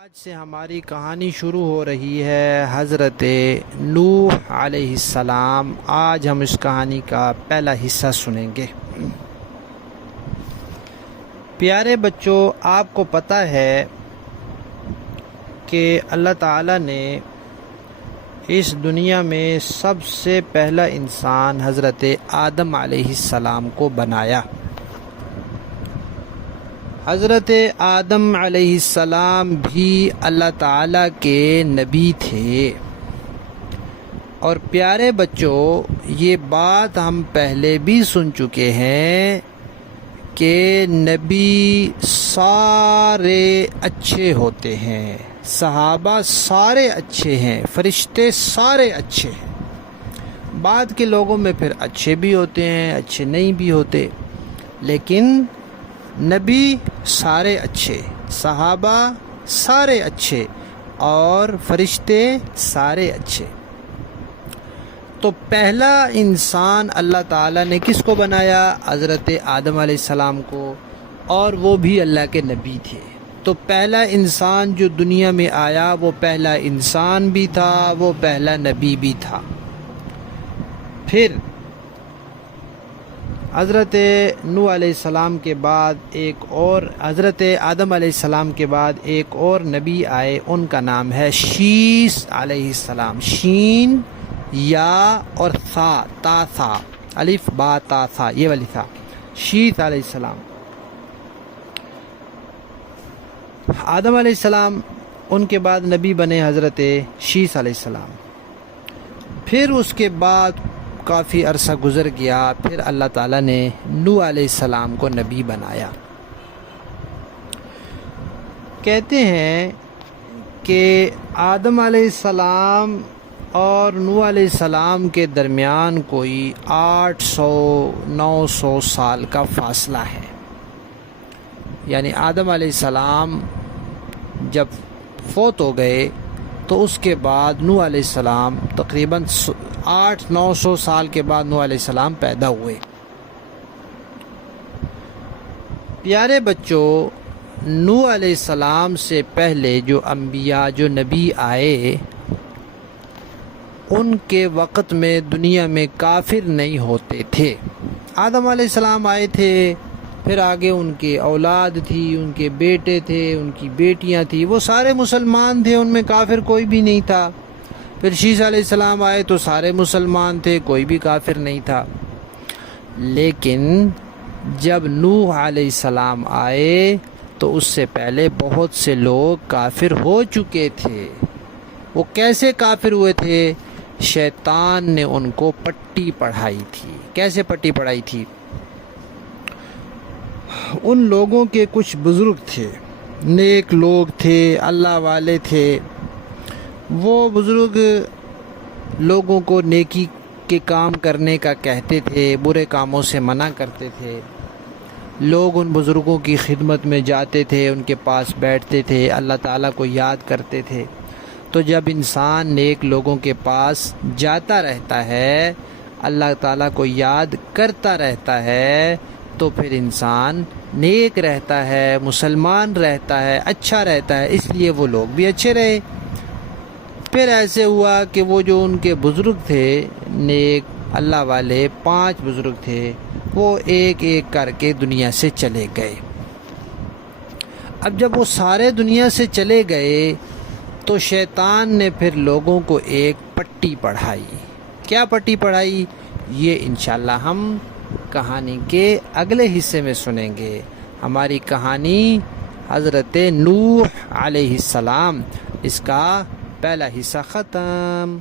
آج سے ہماری کہانی شروع ہو رہی ہے حضرت نوح علیہ السلام۔ آج ہم اس کہانی کا پہلا حصہ سنیں گے۔ پیارے بچوں، آپ کو پتہ ہے کہ اللہ تعالیٰ نے اس دنیا میں سب سے پہلا انسان حضرت آدم علیہ السلام کو بنایا۔ حضرت آدم علیہ السلام بھی اللہ تعالیٰ کے نبی تھے، اور پیارے بچوں یہ بات ہم پہلے بھی سن چکے ہیں کہ نبی سارے اچھے ہوتے ہیں، صحابہ سارے اچھے ہیں، فرشتے سارے اچھے ہیں۔ بعد کے لوگوں میں پھر اچھے بھی ہوتے ہیں، اچھے نہیں بھی ہوتے، لیکن نبی سارے اچھے، صحابہ سارے اچھے، اور فرشتے سارے اچھے۔ تو پہلا انسان اللہ تعالیٰ نے کس کو بنایا؟ حضرت آدم علیہ السلام کو، اور وہ بھی اللہ کے نبی تھے۔ تو پہلا انسان جو دنیا میں آیا وہ پہلا انسان بھی تھا، وہ پہلا نبی بھی تھا۔ پھر حضرت نوح علیہ السلام کے بعد حضرت آدم علیہ السلام کے بعد ایک اور نبی آئے، ان کا نام ہے شیث علیہ السلام۔ شین، یا اور تا تھا، الف با تا تھا، یہ والی تھا، شیث علیہ السلام۔ آدم علیہ السلام ان کے بعد نبی بنے حضرت شیث علیہ السلام۔ پھر اس کے بعد کافی عرصہ گزر گیا، پھر اللہ تعالیٰ نے نوح علیہ السلام کو نبی بنایا۔ کہتے ہیں کہ آدم علیہ السلام اور نوح علیہ السلام کے درمیان کوئی 800-900 سال کا فاصلہ ہے۔ یعنی آدم علیہ السلام جب فوت ہو گئے تو اس کے بعد نوح علیہ السلام تقریباً 800-900 سال کے بعد نوح علیہ السلام پیدا ہوئے۔ پیارے بچوں، نوح علیہ السلام سے پہلے جو انبیاء، جو نبی آئے، ان کے وقت میں دنیا میں کافر نہیں ہوتے تھے۔ آدم علیہ السلام آئے تھے، پھر آگے ان کے اولاد تھی، ان کے بیٹے تھے، ان کی بیٹیاں تھیں، وہ سارے مسلمان تھے، ان میں کافر کوئی بھی نہیں تھا۔ پھر شیث علیہ السلام آئے تو سارے مسلمان تھے، کوئی بھی کافر نہیں تھا۔ لیکن جب نوح علیہ السلام آئے تو اس سے پہلے بہت سے لوگ کافر ہو چکے تھے۔ وہ کیسے کافر ہوئے تھے؟ شیطان نے ان کو پٹی پڑھائی تھی۔ کیسے پٹی پڑھائی تھی؟ ان لوگوں کے کچھ بزرگ تھے، نیک لوگ تھے، اللہ والے تھے، وہ بزرگ لوگوں کو نیکی کے کام کرنے کا کہتے تھے، برے کاموں سے منع کرتے تھے۔ لوگ ان بزرگوں کی خدمت میں جاتے تھے، ان کے پاس بیٹھتے تھے، اللہ تعالیٰ کو یاد کرتے تھے۔ تو جب انسان نیک لوگوں کے پاس جاتا رہتا ہے، اللہ تعالیٰ کو یاد کرتا رہتا ہے، تو پھر انسان نیک رہتا ہے، مسلمان رہتا ہے، اچھا رہتا ہے، اس لیے وہ لوگ بھی اچھے رہے۔ پھر ایسے ہوا کہ وہ جو ان کے بزرگ تھے، نیک اللہ والے 5 بزرگ تھے، وہ ایک ایک کر کے دنیا سے چلے گئے۔ اب جب وہ سارے دنیا سے چلے گئے تو شیطان نے پھر لوگوں کو ایک پٹی پڑھائی۔ کیا پٹی پڑھائی؟ یہ انشاءاللہ ہم کہانی کے اگلے حصے میں سنیں گے۔ ہماری کہانی حضرت نوح علیہ السلام، اس کا پہلا حصہ ختم۔